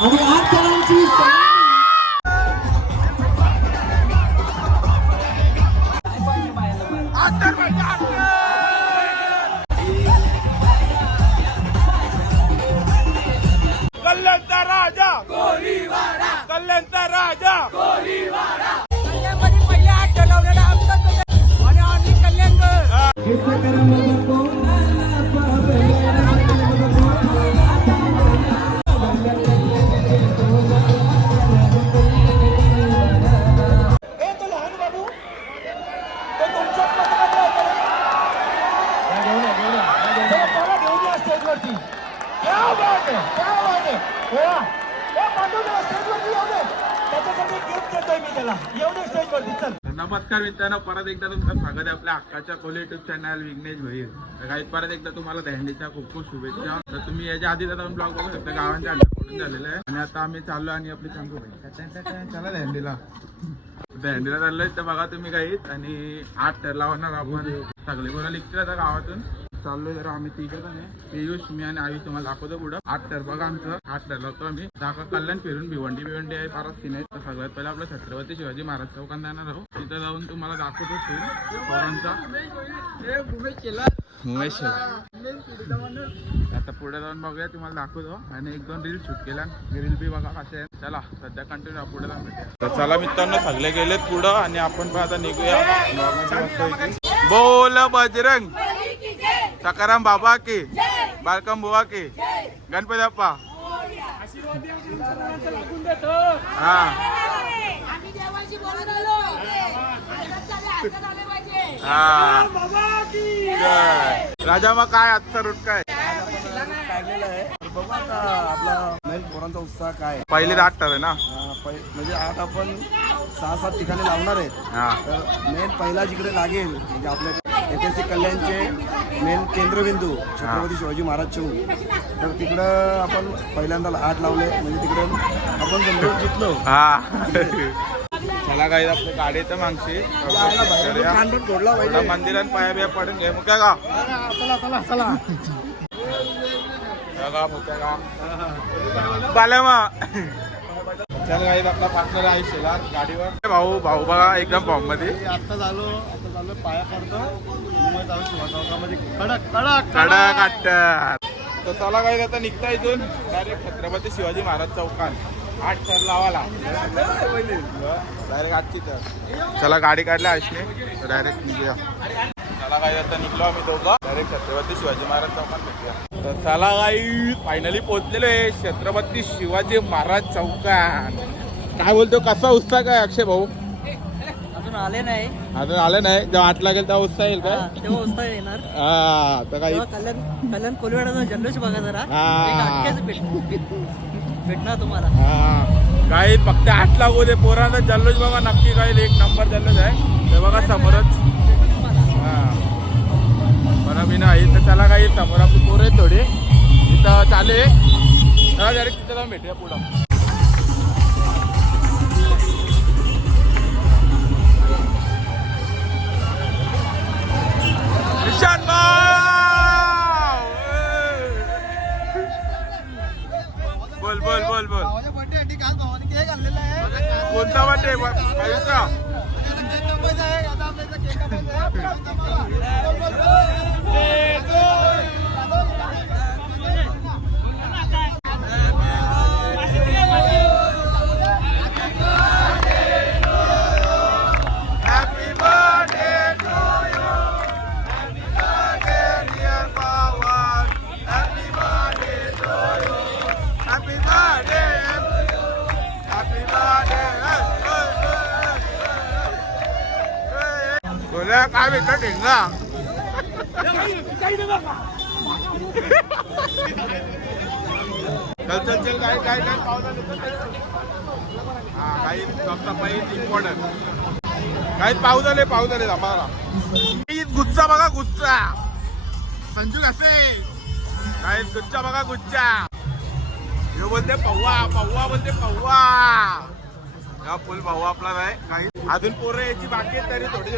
आणि 8 जणांची कल्याणचा राजा कोळीवाडा, कल्याणचा राजा कोळीवाडा. कल्याणमध्ये पहिले 8 ठरवलेला आमचा आणि आम्ही कल्याणकर. नमस्कार मित्रांनो, परत एकदा तुमचं स्वागत आहे आपल्या हक्काच्या कोली युट्यूब चॅनल विघ्नेश भैर. तर काही परत एकदा तुम्हाला दहंडीच्या खूप खूप शुभेच्छा. तर तुम्ही याच्या आधी जाऊन ब्लॉग बघू शकता. गावांच्या अड्डा पडून झालेला आहे आणि आता आम्ही चाललो आणि आपली सांगू चला दहंडीला चाललोय. तर बघा तुम्ही काहीच आणि 8 ठरला होणार आपण सगळे बरं लिखतील आता गावातून चाललोय. जरा आम्ही तिघं जण आहे, पियुष मी आणि आयुष तुम्हाला दाखवतो पुढं. 8 ठर बघा आमचं 8 ठरलं होतं आम्ही दाखवा कल्याण फिरून भिवंडी आहे परत सीन आहे. तर सगळ्यात पहिला आपलं छत्रपती शिवाजी महाराज चौकात जाणार आहोत. तिथं जाऊन तुम्हाला दाखवतो सीन पोरांचा. उमेश आता पुढे जाऊन बघूया तुम्हाला दाखवतो आणि 1-2 रील शूट केल्या. रील बी बघा कसे आहे. चला सध्या कंटिन्यू पुढे जाऊन भेटूया. तर चला मित्रांनो सगळे गेलेत पुढं आणि आपण पण आता निघूया. बोल बजरंग सकाराम बाबा की बालकम बुवा की गणपती बाप्पा. हा राजा मग काय आजचा रूट काय बघू आता आपला मेन पोरांचा उत्साह काय. पहिले 8 ठर आहे ना, म्हणजे 8 आपण 6-7 ठिकाणी लावणार आहेत. तर मेन पहिला जिकडे लागेल म्हणजे आपल्या ऐतिहासिक कल्याणचे मेन केंद्रबिंदू छत्रपती शिवाजी महाराज चौक. तर तिकडं आपण पहिल्यांदा 8 लावले म्हणजे तिकडं आपण जमलो जिंकलो. चला काही आपल्या गाडी तर मागशी तोडला पाहिजे मंदिरात पाया बिया पडून घे मग काय का चल काही आपला पार्टनर आहे शेलार गाडीवर. भाऊ बघा एकदम बॉम्ब मध्ये आता झालो पाया पडतो कडक तर चला काही आता निघता इथून डायरेक्ट छत्रपती शिवाजी महाराज चौकात 8 ठर लावाला डायरेक्ट आजची तर. चला गाडी काढल्या आशने डायरेक्ट निघूया. चला काही आता निघलो आम्ही दोघं डायरेक्ट छत्रपती शिवाजी महाराज चौकात भेटूया. तर चला काही फायनली पोहोचलेलो आहे छत्रपती शिवाजी महाराज चौकात. काय बोलतो कसा उत्साह काय अक्षय भाऊ? अजून आले नाही. जेव्हा 8 लागेल तेव्हा उत्साह येईल काय? तेव्हा उत्साह येणार. हा तर काही कल्याण कोलवाडाचा जल्लोष बघा जरा भेटणार तुम्हाला. काही फक्त 8 लागू दे पोरांचा जल्लोष बघा नक्की काही 1 नंबर जल्लोष आहे. ते बघा समोरच बरं मी नाही. तर चला काही समोर आपली पोरं आहेत थोडी इथं चाले. चला डायरेक्ट तिथं जाऊन भेटूया पुढं. निशान बोल कोणता वाटे आयुष्या काय भेटत ढेंगा चल काय हा काही इम्पॉर्टंट काही पाहू झाले आम्हाला. गुच्चा बघा गुच्चा संजू कसे काही गुच्चा बघा गुच्चा हे बोलते पव्वा बोलते पव्वा. हा फुल भाऊ आपला आहे. काही अजून पोरं याची बाकी आहेत तरी थोडी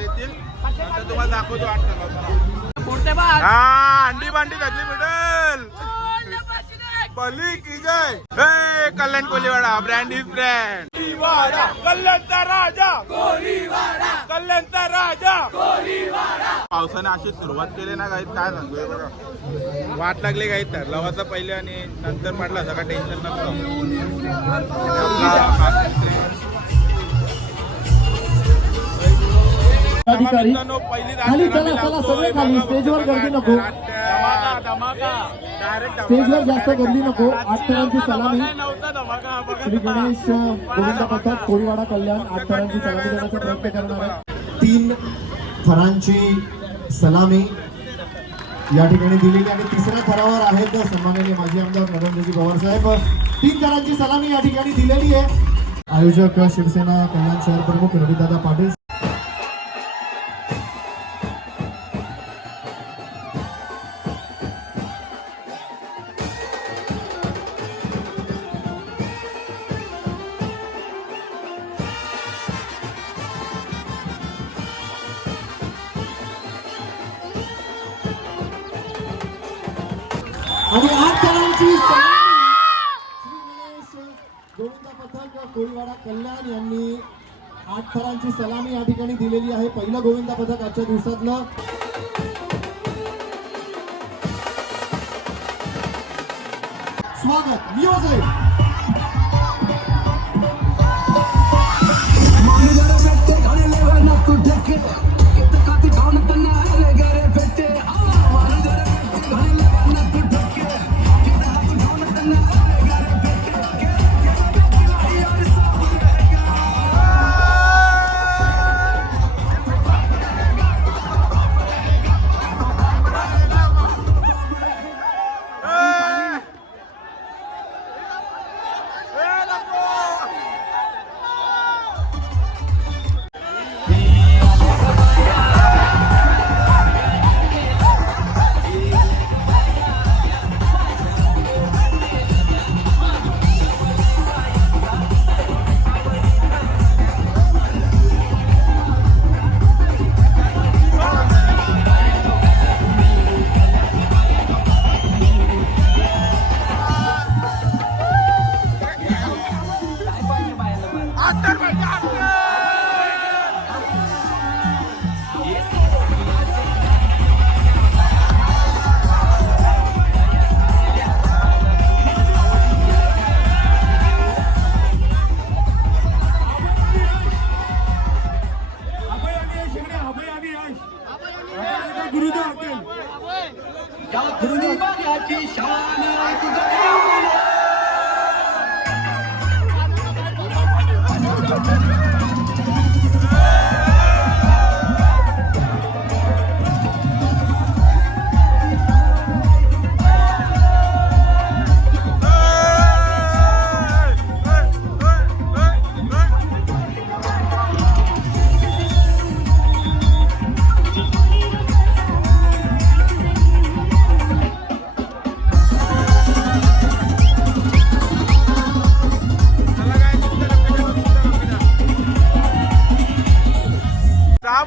येतील. आता तुम्हाला दाखवतो 8 ठरला. हा अंडी बांडी घातली मिळेल बली की जय. कल्याण कोलीवाडा ब्रँड इज ब्रँड. कल्याणचा राजा, कल्याणचा राजा. पावसाने अशी सुरुवात केली ना काही काय सांगू बघा. वाट लागली काही तर लवाचा पहिले आणि नंतर म्हटलं सगळं टेन्शन नसतं. अधिकारी खाली चला चला सगळे खाली. स्टेजवर गर्दी नको, स्टेजवर जास्त गर्दी नको. 8 थरांची सलामी श्री गणेश गोविंद पथक कोळीवाडा कल्याण 8 थरांची सलामी देण्याचा प्रयत्न करणार आहे. 3 थरांची सलामी या ठिकाणी दिलेली आणि 3ऱ्या थरावर आहेत सन्माननीय माजी आमदार नरेंद्रजी पवार साहेब. 3 थरांची सलामी या ठिकाणी दिलेली आहे. आयोजक शिवसेना कल्याण शहर प्रमुख रविदादा पाटील. आणि 8 थरांची सलामी श्री गणेश गोविंद पथक कोळीवाडा कल्याण यांनी 8 थरांची सलामी या ठिकाणी दिलेली आहे. पहिलं गोविंद पथक आजच्या दिवसातलं. स्वागत म्युझिक.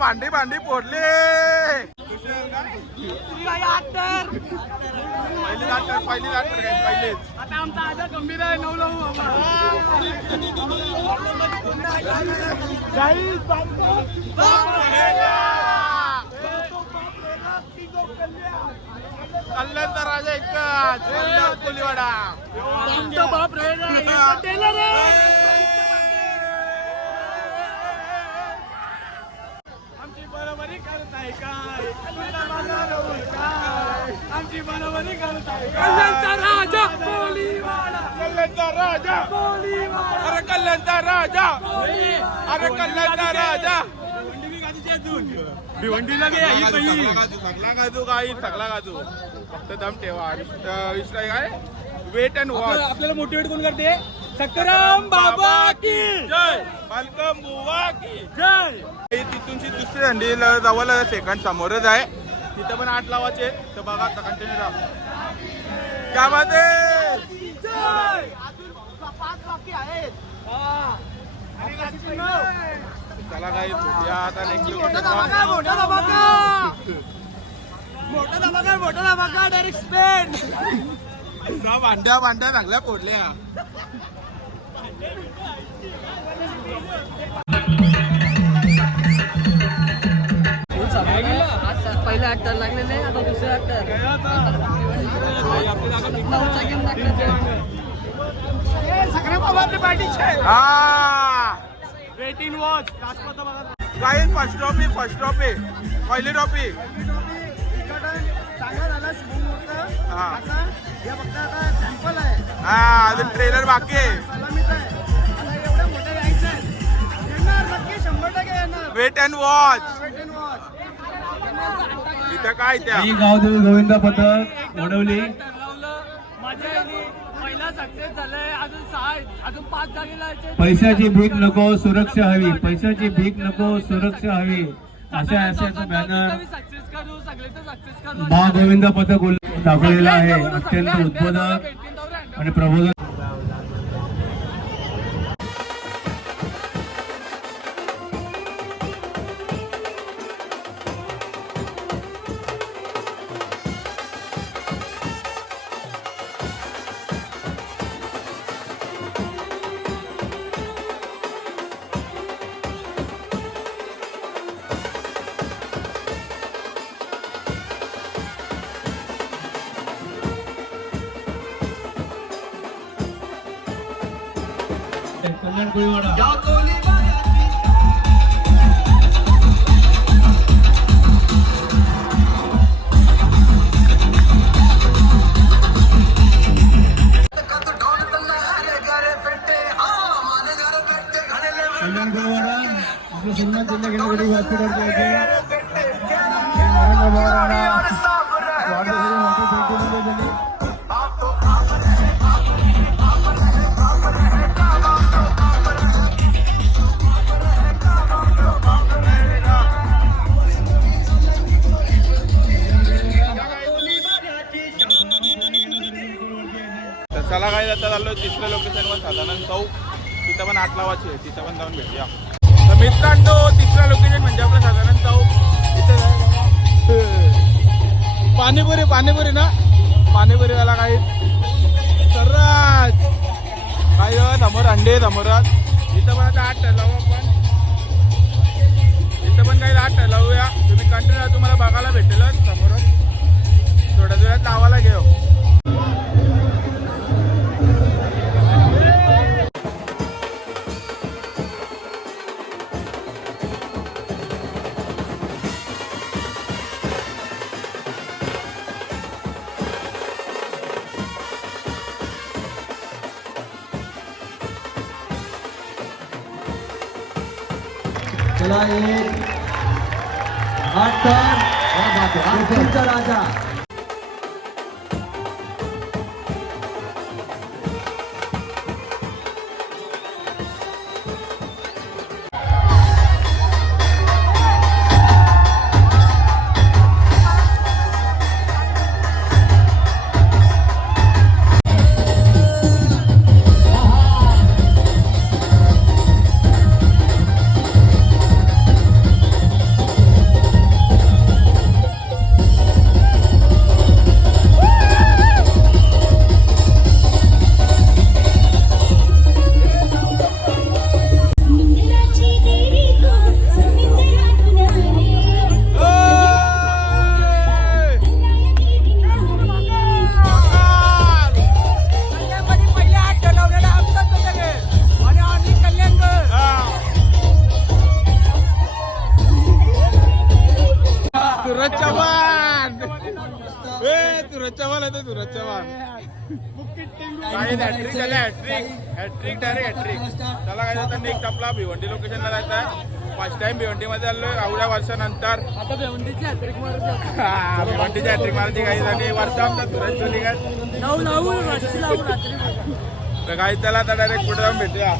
भांडी भांडी फोडली. पहिली आता आमचा आजा गंभीर आहे. 9 कल्याणचा राजा एकच कल्याण कोलीवाडा. बाप रे बरोबरी करताय काय आमची बरोबरी करताय. कल्याणचा राजा कोळीवाडा, कल्याणचा राजा कोळीवाडा. अरे कल्याणचा राजा, अरे कल्याणचा राजा. भिवंडीला गे आई बाई. सगळा गाजू काही सगळा गाजू. फक्त दम ठेवा. विषय काय वेट अँड वॉच. आपल्याला मोटिवेट कोण करते? सकाराम बाबा की जय, मालकम बुवा की जय. तिथूनची दुसरी हंडी जवळ सेकंड समोरच आहे. तिथं पण 8 लावायचे तर बघा आता कंटिन्यू राहा. क्या बात आहे. चला काही आता मोठा धमाका डायरेक्ट स्पेन. भांड्या भांड्या चांगल्या फोडल्या. पहिला अट्टर लागलेले आता दुसरे अट्टर काय फर्स्ट ट्रॉफी पहिली ट्रॉफी चांगला झाला शुभमुहूर्त. आता हे फक्त आता सॅम्पल आहे, हा अजून ट्रेलर बाकी आहे. सलामीचं आहे. आता एवढं मोठं यायचं आहे. येणार नक्की 100% येणार. Wait and watch. Wait and watch. इथं काय त्या गावदेवी गोविंद पथक वडवली. माझ्या पहिला सक्सेस झालाय. अजून 5 जागी जायचे. पैशाची भीक नको सुरक्षा हवी, पैशाची भीक नको सुरक्षा हवी, अशा बॅनर सक्सेस करू सगळे तर सक्सेस करू. बा गोविंद पथक दाखवलेला आहे. अत्यंत उद्बोधक आणि प्रबोधक. कल्याण कोळीवाडा आपले सन्मान चिन्ह घेण्यासाठी व्यासपीठावरती चला काय जाता चाललो तिसऱ्या लोकेशनवर साधारण चौक. तिथं पण 8 लावाची आहे, तिथं पण जाऊन भेटूया. तर मित्रांनो तिसरा लोकेशन म्हणजे आपलं साधारण चौक. तिथं पाणीपुरी ना पाणीपुरीवाला काही सर्रास काय समोर अंडे समोरात. इथं पण आता 8 लावू आपण. इथं पण काही 8 लावूया. तुम्ही कंटिन्यू तुम्हाला बघायला भेटेलच समोरच. थोड्या वेळात लावायला घेऊ. चला एक 8 राजा हॅट्रिक डायरेक्ट हॅट्रिक. त्याला काय जातं नेक्स्ट आपला भिवंडी लोकेशनला जायचं आहे. फर्स्ट टाइम भिवंडीमध्ये आलोय एवढ्या वर्षानंतर. आता भिवंडीची हॅट्रिक मारायची. भिवंडीची हॅट्रिक मारायची काही आणि वरचा आमचा सुरज चोली काय तर काही त्याला आता डायरेक्ट पुढे जाऊन भेटूया.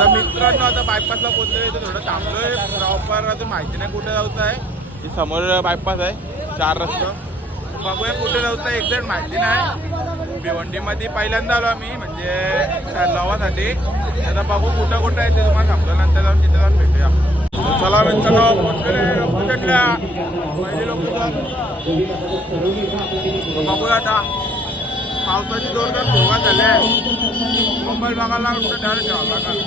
तर मित्रांनो आता बायपासला पोहोचलोय, इथं थोडं थांबलोय. प्रॉपर अजून माहिती नाही कुठे जायचं आहे. ही समोर बायपास आहे, 4 रस्ता. बघूया कुठे जायचं आहे, एक्झॅक्ट माहिती नाही. भिवंडीमध्ये पहिल्यांदा आलो आम्ही म्हणजे लवासाठी. आता बघू कुठं कुठं आहे ते तुम्हाला सांगतो, नंतर जाऊन तिथे जाऊन भेटूया. चला मित्रांनो पोहोचलेल्या पहिली लोकेशन बघूया. आता पावसाची जोरदार सुरुवात झाली आहे. मुंबई बघायला कुठं डायरेक्ट ठेवावं लागेल.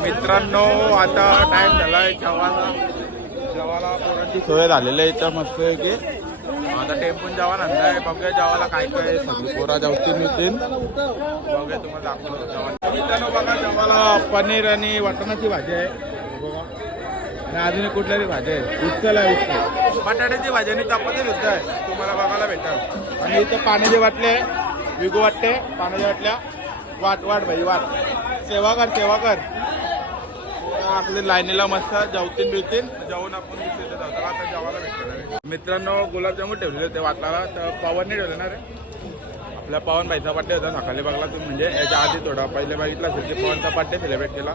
मित्रांनो आता टाइम झालाय जेवायला पोरांची सोय झालेली आहे इथं मस्त आहे की. आता टेम्पून जेवण आणलाय. बघूया जेवायला काय काय सगळी पोरा जेवतील मिळतील. बघूया तुम्हाला दाखवलं जेवण. मित्रांनो बघा जेवायला पनीर आणि वाटाण्याची भाजी आहे बघा, आणि अजून कुठल्याही भाजी आहे. उचल आहे, उचल बटाट्याची भाजी आणि चपाती सुद्धा आहे तुम्हाला बघायला भेटेल. आणि इथं पाण्याचे वाटले विगू वाटते, पाण्याच्या वाटल्या वाट भाई वाट. सेवा कर आपली लाईनीला मस्त जेवतीन बिवतीन जाऊन आपण दुसरीकडे जातो. आता जेवायला भेटणार. मित्रांनो गुलाबजामुन ठेवलेले होते वाटला, तर पवनने ठेवले ना रे. आपल्या पवन भाईचा बड्डे होता सकाळी बघला तुम्ही, म्हणजे याच्या आधी थोडा पहिले बघितला असेल की पवनचा बड्डे सेलिब्रेट केला,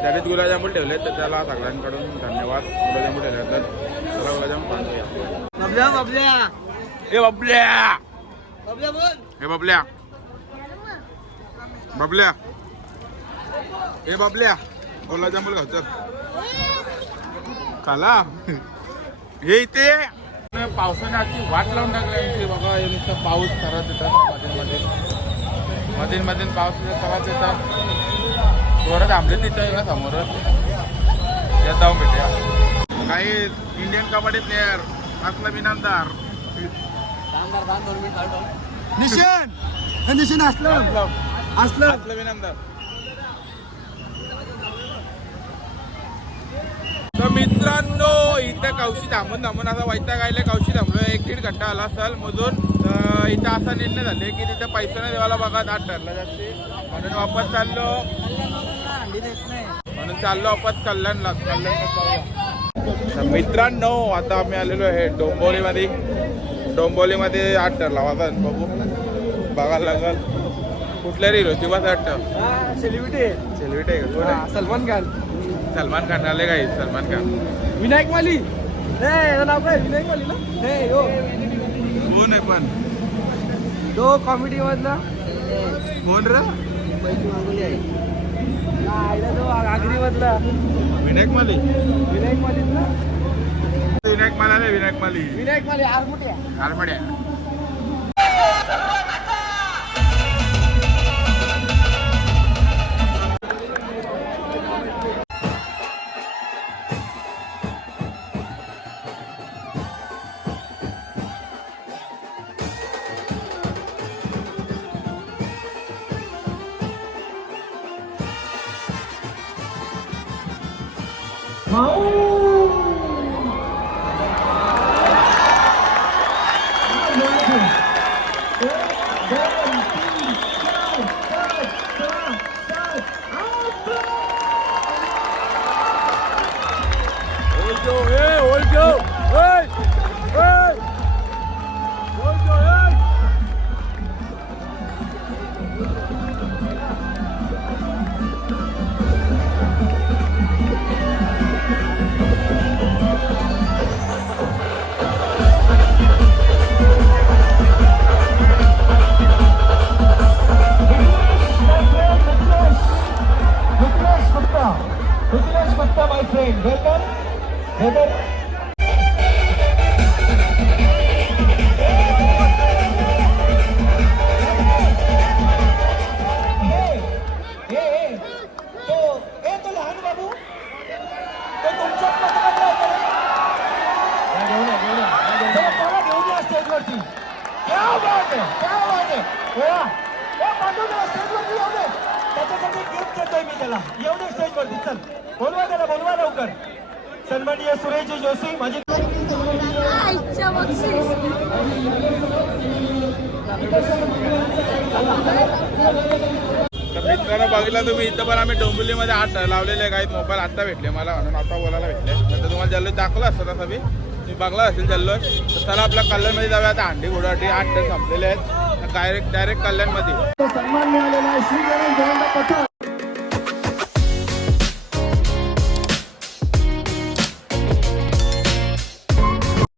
त्यावेळेस गुलाबजामुन ठेवले. तर त्याला सगळ्यांकडून धन्यवाद गुलाबजामुन ठेवल्यानंतर. चला गुलाबजामुन बांधूया. हे बबल्या गुलाबजामुन घालतो खाला. हे इथे पावसाने आजची वाट लावून टाकली बघा. हे नुसतं पाऊस करत येतात मधीन पाऊस करत येतात. थोडं थांबले तिथं समोरच यात जाऊन भेटूया. काही इंडियन कबड्डी प्लेअर असलं इनामदार निशन असलं इनामदार. तर मित्रांनो इथे कौशी थांबून असं वैताग आले. कौशी थांबलो 1-1.5 घंटा आला असेल मधून. तर इथं असा निर्णय झाले की तिथे पैसे नाही देवाला बघा दाट ठरला जास्ती, म्हणून वापस चाललो वापस कल्याणला. तर मित्रांनो आता आम्ही आलेलो आहे डोंबोलीमध्ये आठ ठरला वाजा. बघू बघायला लागल कुठल्या हिरोची बस वाटतं. सेलिब्रिटी आहे का? कोण आहे? सलमान खान आले काय? सलमान खान. विनायक माली नाव काय? विनायक माली ना? कोण आहे पण तो कॉमेडी मधला कोण रे? तो आगरी मधला विनायक माली. विनायक माली आरमड्या. तो लहान बाबू तो तुमच्याच पथकात राहतो त्याला घेऊन या स्टेजवरती. क्या बात आहे, क्या बात आहे. पाठवून द्या स्टेजवरती, येऊ दे. त्याच्यासाठी गिफ्ट देतोय मी त्याला. येऊ दे स्टेजवरती. चल बोलवा त्याला, बोलवा लवकर. सन्माननीय सुरेशजी जोशी माझी आईच्या बक्षीस. तर मित्रांनो बघितलं तुम्ही, इथं पण आम्ही डोंबिवलीमध्ये आठ लावलेले काही मोबाईल आत्ता भेटले मला, म्हणून आता बोलायला भेटले. तर तुम्हाला जल्लोष दाखवला असतं तसं मी, तुम्ही बघला असेल जल्लोष. तर चला आपल्या कल्याणमध्ये जाऊया. आता हांडी घोडाटी 8 संपलेले आहेत. डायरेक्ट कल्याणमध्ये सन्मान मिळालेला